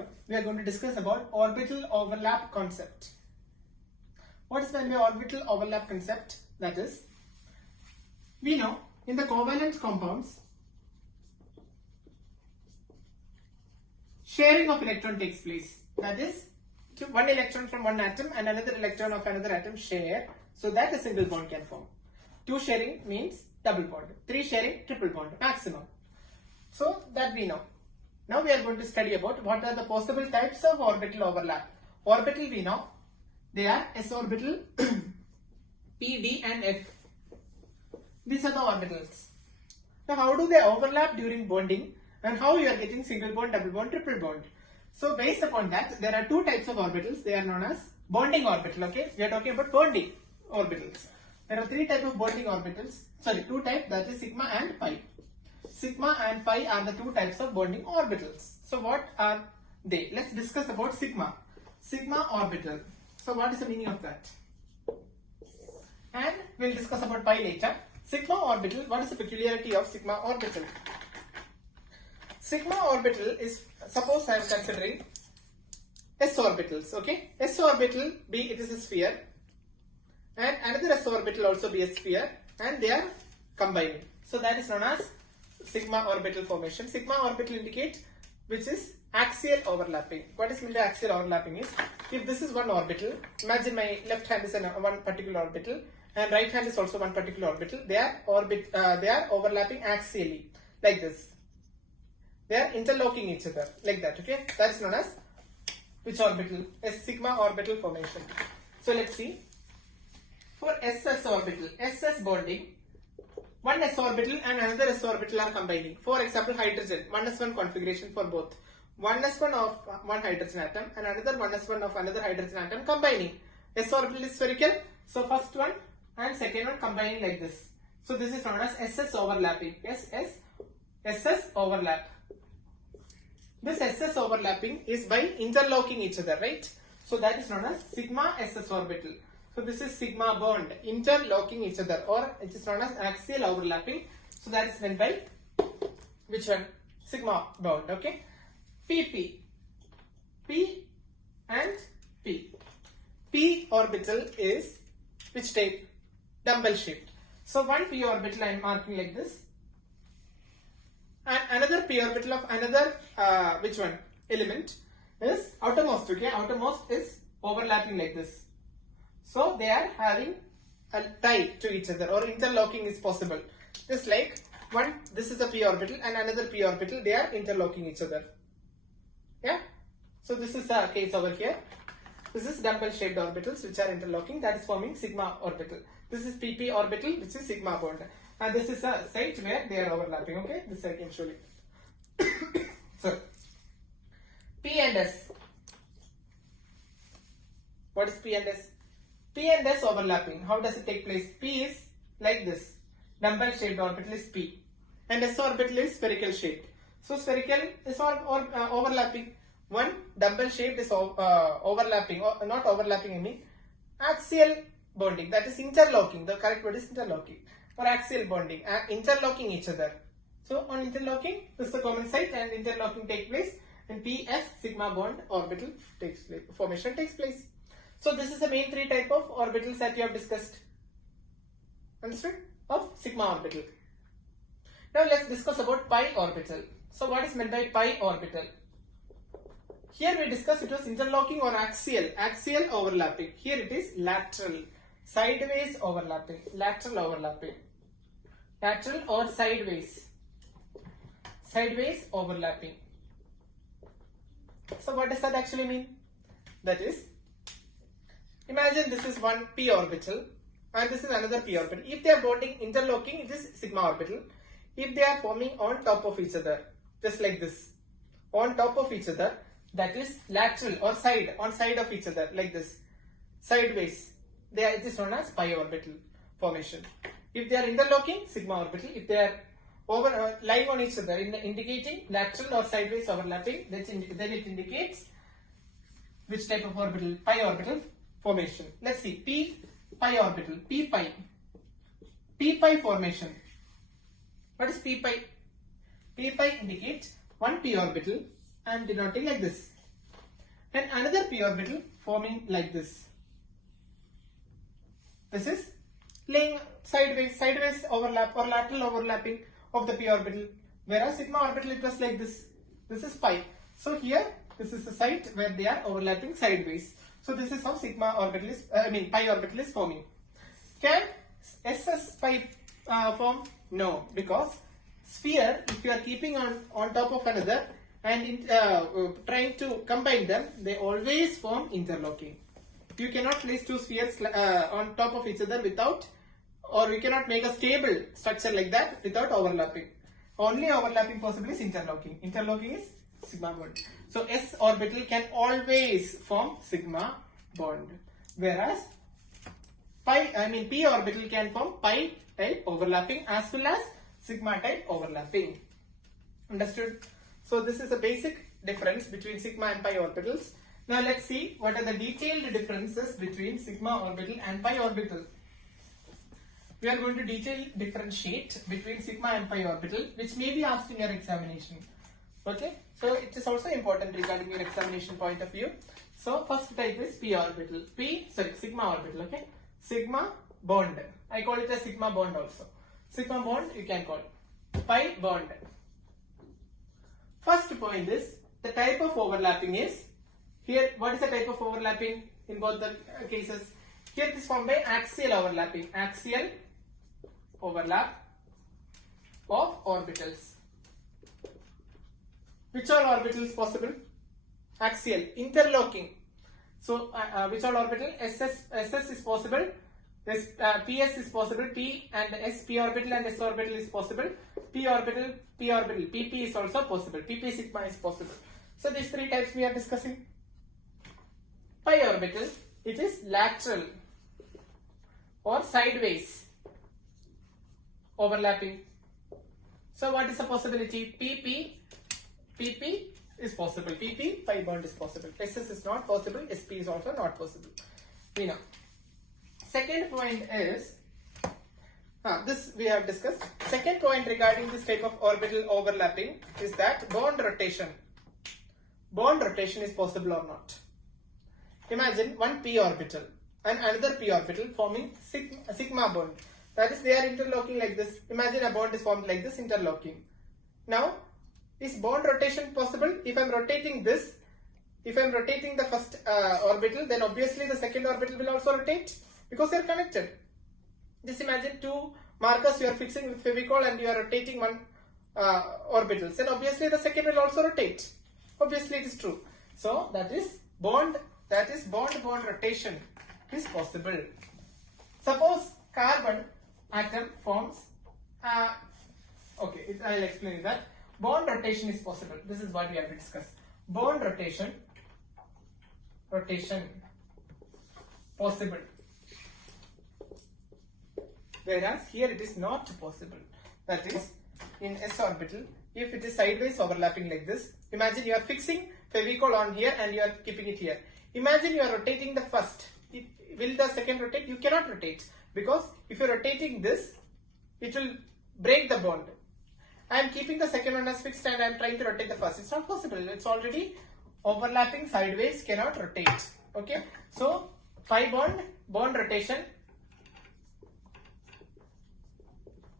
video, we are going to discuss about orbital overlap concept. What is meant by orbital overlap concept? That is, we know in the covalent compounds, sharing of electron takes place. That is, one electron from one atom and another electron of another atom share, so that a single bond can form. 2 sharing means double bond. 3 sharing, triple bond, maximum. So that we know. Now we are going to study about what are the possible types of orbital overlap. Orbital we know, they are s orbital, p, d and f. These are the orbitals. Now how do they overlap during bonding and how you are getting single bond, double bond, triple bond. So based upon that, there are 2 types of orbitals. They are known as bonding orbital. Okay, we are talking about bonding orbitals. There are 3 types of bonding orbitals. Sorry, 2 types, that is sigma and pi. Sigma and pi are the 2 types of bonding orbitals. So what are they? Let's discuss about sigma. Sigma orbital. So what is the meaning of that? And we'll discuss about pi later. Sigma orbital, what is the peculiarity of sigma orbital? Sigma orbital is, suppose I am considering s orbitals, okay? S orbital, it is a sphere, and another s orbital also be a sphere, and they are combining. So that is known as sigma orbital formation. Sigma orbital indicates which is axial overlapping. What is meant by axial overlapping is, if this is one orbital, imagine my left hand is one particular orbital and right hand is also one particular orbital. They are overlapping axially like this. They are interlocking each other like that. Okay, that is known as which orbital? A sigma orbital formation. So let's see. For SS orbital, SS bonding, one s orbital and another s orbital are combining. For example, hydrogen, 1s1 configuration for both. 1s1 of one hydrogen atom and another 1s1 of another hydrogen atom combining. S orbital is spherical, so first one and second one combining like this. So this is known as SS overlapping. SS overlap. This SS overlapping is by interlocking each other, right? So that is known as sigma SS orbital. So this is sigma bond, interlocking each other, or it is known as axial overlapping. So that is meant by which one? Sigma bond, okay? PP. P and P. P orbital is which type? Dumbbell shaped. So one P orbital I am marking like this. And another p orbital of another which one element is outermost. Okay, outermost is overlapping like this. So they are having a tie to each other, or interlocking is possible. Just like one, this is a p orbital and another p orbital, they are interlocking each other. Yeah. So this is the case over here. This is dumbbell shaped orbitals which are interlocking, that is forming sigma orbital. This is pp orbital which is sigma bond. And this is a site where they are overlapping. Okay, this I can show you. So, P and S. What is P and S? P and S overlapping. How does it take place? P is like this. Dumbbell shaped orbital is P. And S orbital is spherical shaped. So, spherical is overlapping. One dumbbell shaped is overlapping, or not overlapping, I mean axial bonding. That is interlocking. The correct word is interlocking. Or axial bonding, interlocking each other. So on interlocking, this is the common site and interlocking takes place, and PS sigma bond orbital takes place, formation takes place. So this is the main 3 type of orbitals that we have discussed. Understood? Of sigma orbital. Now let's discuss about pi orbital. So what is meant by pi orbital? Here we discussed it was interlocking or axial overlapping. Here it is lateral, sideways overlapping, lateral overlapping. Lateral or sideways overlapping. So what does that actually mean? That is, imagine this is one p orbital and this is another p orbital. If they are bonding, interlocking, it is sigma orbital. If they are forming on top of each other, just like this, on top of each other, that is lateral or side, on side of each other, like this, sideways, it is known as pi orbital formation. If they are interlocking, sigma orbital. If they are lying on each other, indicating lateral or sideways overlapping, then it indicates which type of orbital? Pi orbital formation. Let's see, p pi orbital, p pi formation. What is p pi? P pi indicates one p orbital. I am denoting like this. and another p orbital forming like this. This is laying sideways overlap or lateral overlapping of the p orbital, whereas sigma orbital it was like this. This is pi. So here this is the site where they are overlapping sideways. So this is how sigma orbital is, pi orbital is forming. Can SS pi form? No, because sphere, if you are keeping on top of another and trying to combine them, they always form interlocking. You cannot place two spheres on top of each other without, or you cannot make a stable structure like that without overlapping. Only overlapping possible is interlocking. Interlocking is sigma bond. So S orbital can always form sigma bond, whereas p orbital can form pi type overlapping as well as sigma type overlapping. Understood? So this is a basic difference between sigma and pi orbitals. Now let's see what are the detailed differences between sigma orbital and pi orbital. We are going to differentiate between sigma and pi orbital, which may be asked in your examination. Okay, so it is also important regarding your examination point of view. So first type is p orbital. Sigma orbital. Okay, sigma bond. I call it a sigma bond also. Sigma bond you can call. Pi bond. First point is the type of overlapping is here. What is the type of overlapping in both the cases? Here it is formed by axial overlapping. Axial overlap of orbitals. Which all orbitals possible? Axial, interlocking. So which all orbital? SS is possible. PS is possible. P and S, p orbital and S orbital is possible. P orbital, PP is also possible. PP sigma is possible. So these three types we are discussing. Pi orbital, it is lateral or sideways overlapping. So what is the possibility? PP is possible. PP, pi bond is possible. SS is not possible. SP is also not possible. We know. Second point is, this we have discussed. Second point regarding this type of orbital overlapping is that bond rotation. Bond rotation is possible or not. Imagine one p orbital and another p orbital forming sigma bond. That is, they are interlocking like this. Imagine a bond is formed like this, interlocking. Now, is bond rotation possible? If I am rotating this, if I am rotating the first orbital, then obviously the second orbital will also rotate because they are connected. Just imagine two markers you are fixing with Fevicol and you are rotating one orbital. Then obviously the second will also rotate. Obviously it is true. So that is bond rotation is possible. Suppose carbon atom forms, okay, I'll explain that. Bond rotation is possible. This is what we have to discuss. Bond rotation possible. Whereas here it is not possible. That is, in S orbital, if it is sideways overlapping like this, imagine you are fixing Fevicol on here and you are keeping it here. Imagine you are rotating the first. Will the second rotate? You cannot rotate, because if you are rotating this, it will break the bond. I am keeping the second one as fixed and I am trying to rotate the first. It's not possible. It's already overlapping sideways, cannot rotate. Okay. So pi bond rotation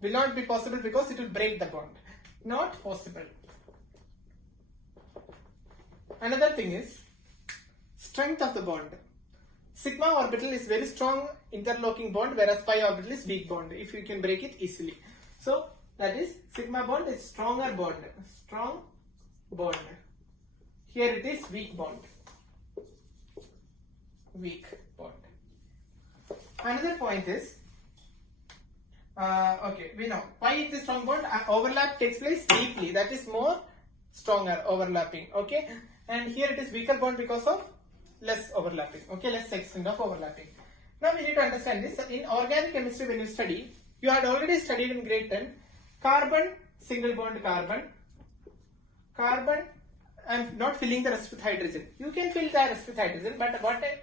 will not be possible because it will break the bond. Not possible. Another thing is strength of the bond. Sigma orbital is very strong interlocking bond, whereas pi orbital is weak bond, if you can break it easily. So that is, sigma bond is stronger bond. Strong bond. Here it is weak bond. Weak bond. Another point is, okay, we know pi is the strong bond, overlap takes place deeply, that is more stronger overlapping. Okay, and here it is weaker bond because of less overlapping. Okay, less extent of overlapping. Now we need to understand this. In organic chemistry, when you study, you had already studied in grade 10 carbon, single bond carbon. I am not filling the rest with hydrogen. You can fill the rest with hydrogen, but what I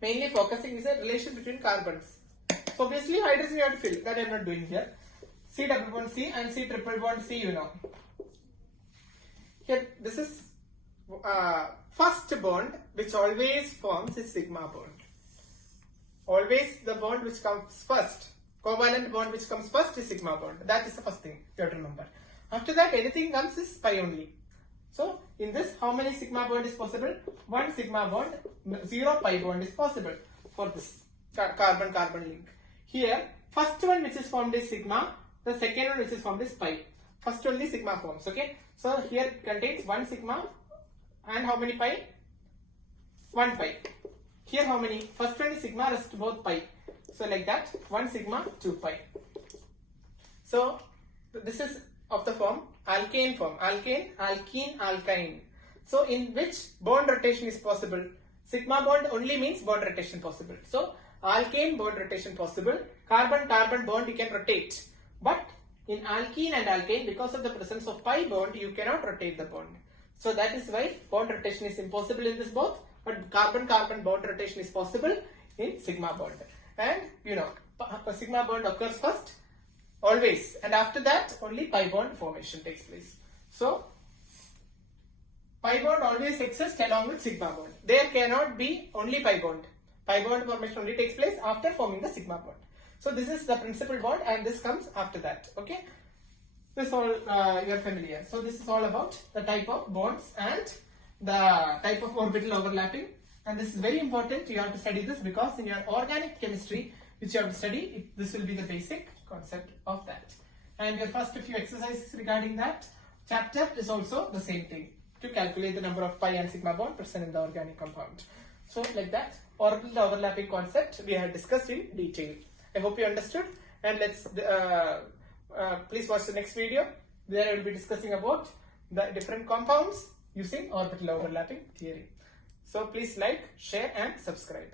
mainly focusing is a relation between carbons. So obviously hydrogen you have to fill. That I am not doing here. C double bond C and C triple bond C, you know. Here this is first bond which always forms is sigma bond. Always the bond which comes first, covalent bond which comes first is sigma bond. That is the first thing you have to remember. After that, anything comes is pi only. So in this, how many sigma bond is possible? 1 sigma bond, 0 pi bond is possible for this carbon-carbon link. Here, first one which is formed is sigma, the second one which is formed is pi. First only sigma forms, okay? So here it contains 1 sigma and how many pi? 1 pi. Here how many? First one is sigma, rest both pi. So like that, 1 sigma, 2 pi. So this is of the form alkane form. Alkane, alkene, alkyne. So in which bond rotation is possible? Sigma bond only means bond rotation possible. So alkane bond rotation possible. Carbon-carbon bond you can rotate. But in alkene and alkane, because of the presence of pi bond, you cannot rotate the bond. So that is why bond rotation is impossible in this both. But carbon-carbon bond rotation is possible in sigma bond. And you know, sigma bond occurs first always, and after that only pi bond formation takes place. So pi bond always exists along with sigma bond. There cannot be only pi bond. Pi bond formation only takes place after forming the sigma bond. So this is the principal bond and this comes after that. Okay, this all you are familiar. So this is all about the type of bonds and the type of orbital overlapping, and this is very important. You have to study this because in your organic chemistry which you have to study, this will be the basic concept of that. And your first few exercises regarding that chapter is also the same thing, to calculate the number of pi and sigma bond present in the organic compound. So like that, orbital overlapping concept we have discussed in detail. I hope you understood, and let's please watch the next video. There I will be discussing about the different compounds using orbital overlapping theory. So please like, share and subscribe.